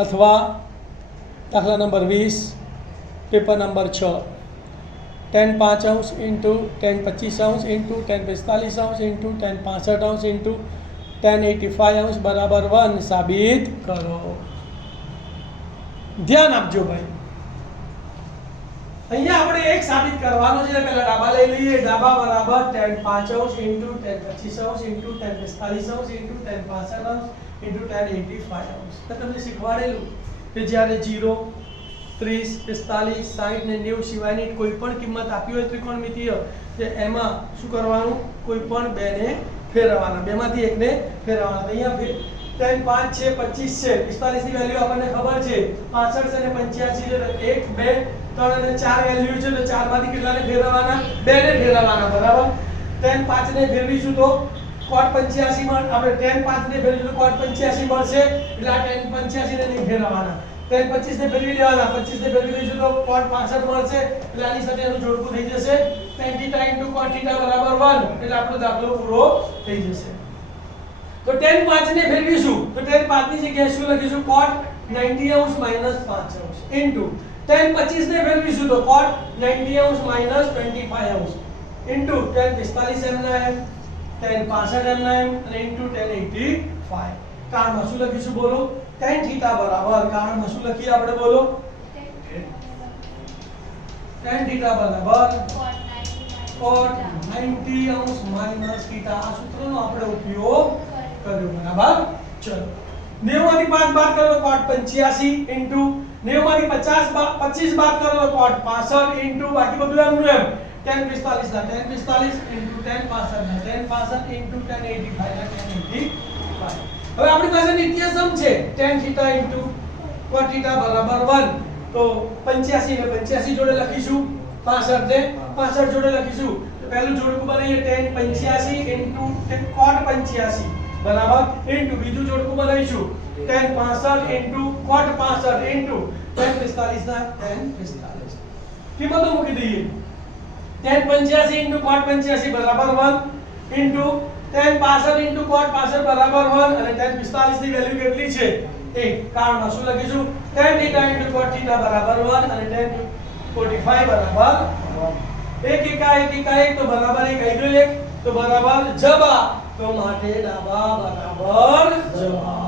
अथवा दाखला number 20 paper number 6 tan 5 अंश इंटू tan 25 अंश इंटू tan 45 अंश इंटू tan 65 अंश इंटू tan 85 अंश बराबर 1 साबित करो। ध्यान आपजो भाई, અહીંયા આપણે એક સાબિત કરવાનો છે। પહેલા ડાબા લઈ લઈએ। ડાબા બરાબર tan 5 અંશ ઇન્ટુ tan 25 અંશ ઇન્ટુ tan 45 અંશ ઇન્ટુ tan 65 અંશ ઇન્ટુ tan 85 અંશ। તો તમને શીખવાડેલું કે જ્યારે 0 30 45 60 ને 90 સિવાયની કોઈ પણ કિંમત આપી હોય ત્રિકોણમિતિય કે એમાં શું કરવાનું, કોઈ પણ બેને ફેરવવાના, બેમાંથી એકને ફેરવવાના। તો અહીંયા tan 5 છે 25 છે 45 ની વેલ્યુ આપણને ખબર છે 65 છે અને 85 છે। 1 2 3 અને 4 વેલ્યુ છે તો 4 માંથી કેટલાને ફેરવવાના, 2 ને ફેરવવાના, બરાબર। tan 5 ને ફેરવીશું તો cot 85 માં આપણે tan 5 ને ફેરવીશું તો cot 85 મળશે, એટલે આ tan 85 ને નહીં ફેરવવાના। tan 25 ને ફેરવી દેવાના, 25 ને ફેરવી દઈશું તો cot 65 મળશે, એટલે આની સાથે એનું જોડકું થઈ જશે tan θ * cot θ બરાબર 1, એટલે આપણો દાખલો પૂરો થઈ જશે। तो tan 5 ने ફેરવીશું તો tan 5 ની જગ્યાએ શું લખીશું, cot 90 अंश - 5 अंश ઇન્ટુ tan 25 ने ફેરવીશું તો cot 90 अंश - 25 अंश ઇન્ટુ tan 45 એમના એમ, tan 65 એમના એમ અને ઇન્ટુ tan 85। કારણમાં શું લખીશું બોલો, tan θ બરાબર, કારણમાં શું લખીએ આપણે બોલો, tan θ બરાબર cot 90 अंश - θ। આ સૂત્રનો આપણે ઉપયોગ કર્યો, બરાબર। ચલો 90 માંથી 5 બાદ કરો તો cot 85 ઇન્ટુ 90 માંથી 25 બાદ કરો તો cot 65 ઇન્ટુ બાકી બધું એમનું એમ tan 45 ના tan 45 ઇન્ટુ tan 65 ના tan 65 ઇન્ટુ tan 85 ના tan 85। હવે આપણી પાસે નિત્યસમ છે tan θ ઇન્ટુ cot θ બરાબર 1, તો 85 ને 85 જોડે લખીશું, 65 ને 65 જોડે લખીશું। તો પહેલું જોડકું બનાવીએ tan 85 ઇન્ટુ cot 85 बराबर इनटू बीजू जोड़कू बनाईशु tan 65 into cot 65 into tan 45 ना tan 45 किंमतो મૂકી દઈએ। tan 85 इनटू cot 85 बराबर 1 इनटू tan 65 इनटू cot 65 बराबर 1 અને tan 45 ની વેલ્યુ કેટલી છે 1। કારણમાં શું લખીશું, tan θ इनटू cot θ बराबर 1 અને tan 45 बराबर 1। एक एका एक तो बराबर 1 आई गयो 1 तो बराबर जवाब, तो माटे डाबा बराबर जवाब।